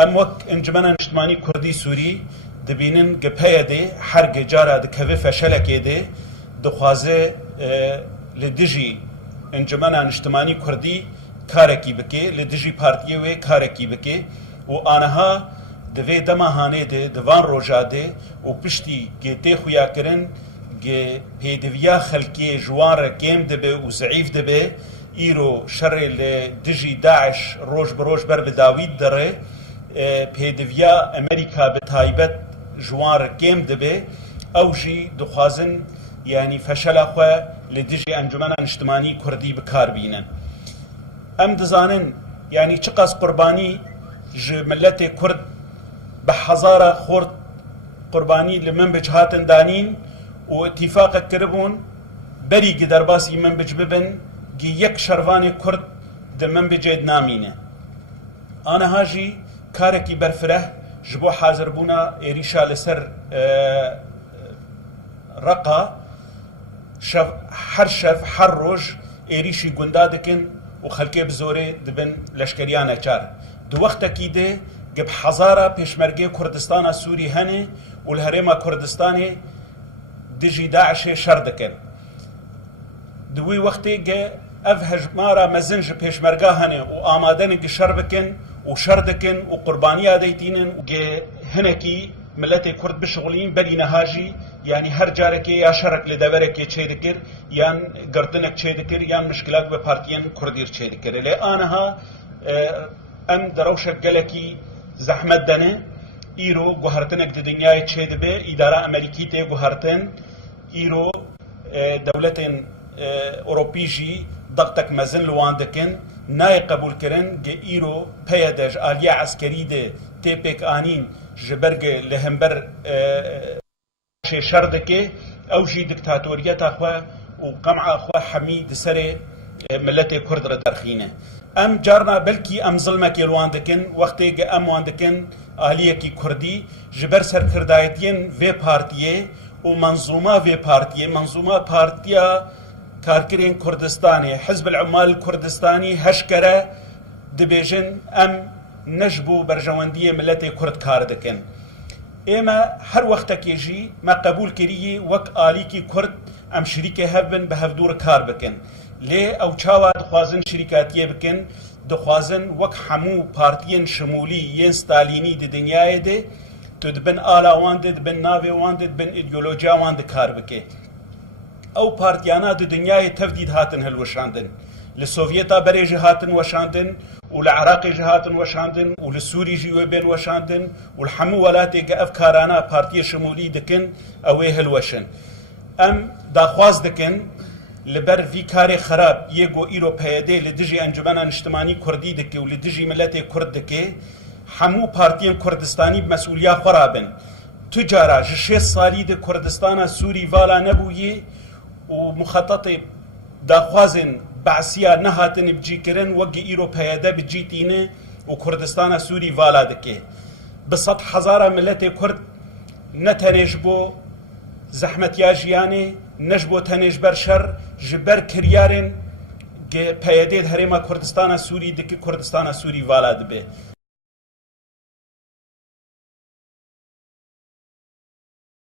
ئەم وەک ئەنجومەنە نیشتمانی کوردی سووری دەبینن گپەیە دێ هەرگە جارە دکەوێ فەشەلەکێ دێ دخوازێ لە دژی ئەنجومەنە نیشتمانی کوردی کارێکی بکێ لە دژی پارتیە وێ کارێکی بکێ و ئانەها دەوێ دەما هانێ دێ دەوان ڕۆژا دێ و پشتی گێتێ خویاکردن پێدەویا خەلکیە ژوانڕە گێم دەبێ و زەعیف دەبێ ئیرۆ شەڕێ لە دژی داعش ڕۆژ بڕۆژ بەر بە داوید دەڕێ پێدەویا ئەمریکا بە تایبەت ژوانڕە گێم دەبێ ئەو ژی دخوازن یعنی فەشەلا خۆ لە دژی ئەنجومەنە نیشتمانی کوردی بکاربینن ئەم دەزانن یعنی چ قەس قوربانی ji milletê Kurd bi hezara xort qurbanî li min bic hatin danîn û îtîfaqek kiribûn berî gi derbasî min bic bibin gi yek şervanê Kurd di min bicê namîne. Aniha jî karekî berfireh ji bo hazirbûna êrîşa li ser Reqa her şev her roj êrîşî gunda dikin û xelkê bi zorê dibin leşkeriya neçar. دو وقتکی ده گب هزارا پیشمرگی کردستان سوری هنه و الهرما کردستانی دجی داعش شر دکن دوی وقتی گه اف هجمارا مزنج پیشمرگا هنه و آمادن گه شر بکن و شر دکن و قربانی آدیتینن و گه هنه کی ملت کرد بشغلین بری نهاجی یعنی هر جارکی یا شرک لدورکی چه دکر یان گردنک چه دکر یان مشکلات به پارتیان کردیر چه دکر لی آنها ئەم دەڕەوشە گەلێکی زەحمەت دەنێ ئیرۆ گوهرتنێک دی دنیای چێ دەبێ ئیدارە ئەمریکی تێ گوهرتن ئیرۆ دەولەتێن ئۆڕۆپیژی دەقتێک مەزن لەوان دەکەن نایە قبولکردن گە ئیرۆ پەیە دەژ ئالیە عەسکەری دێ تێپێک ئانین ji ber li hember şer dike ew jî diktatûriyeta xwe û qem'a xwe hemî di serê milletê Kurd re derxîne. Em carna belkî em zilmekê li wan dikin wextê ge em wan dikin aliyekî Kurdî ji ber serkirdayetiyên vê partiyê û menzûma vê partiyê menzûma partiya karkerên Kurdistanê Hizbul Ummal Kurdistanî heşkere dibêjin em ne ji bo berjewendiyê milletê Kurd kar dikin. Ême her wextekê jî me qebûl kiriyê wek alîkî Kurd em şirîkê hev bin bi hevdûr kar bikin. لێ ئەو چاوا دخوازن شریکاتیە بکەن دخوازن وەک هەموو پارتیەن شمولی یەن ستالینی دی دنیایە دێ تو دبن ئالاوان دێ دبن ناوێوان دێ دبن ئیدیۆلۆجیاوان دکار بکێ ئەو پارتیانە دی دنیایە تەفدید هاتن هەلوەشاندن لە سۆڤیەتا بەرێژی هاتن وەشاندن و لە عێراقیژی هاتن وەشاندن و لە سووریژی وێ بێن وەشاندن و لە هەموو وڵاتێکە ئەف کارانە پارتیە شمولی دکن ئەوێ هەلوەشن ئەم داخواز دکن لبر وی کاری خراب یگو ایرو پیاده لدیجی انجمن نیشتمانی کردی دکی و لدیجی ملت کرد دکی همو پارتیان کردستانی مسئولیا خرابن تجارا جشه سالی ده کردستان سوری والا نبویی و مخطط داخوازن بعثیا نهاتن بجی کرن وگی ایرو پیاده بجی تینه و کردستان سوری والا دکی بصد هزار ملت کرد نتنیج بو زحمتیا جیانه نش بۆ تەنێژ بەر شەر ji ber kiryarên peyedê herêma Kurdistanê Sûrî dike Kurdistanê Sûrî vala dibe.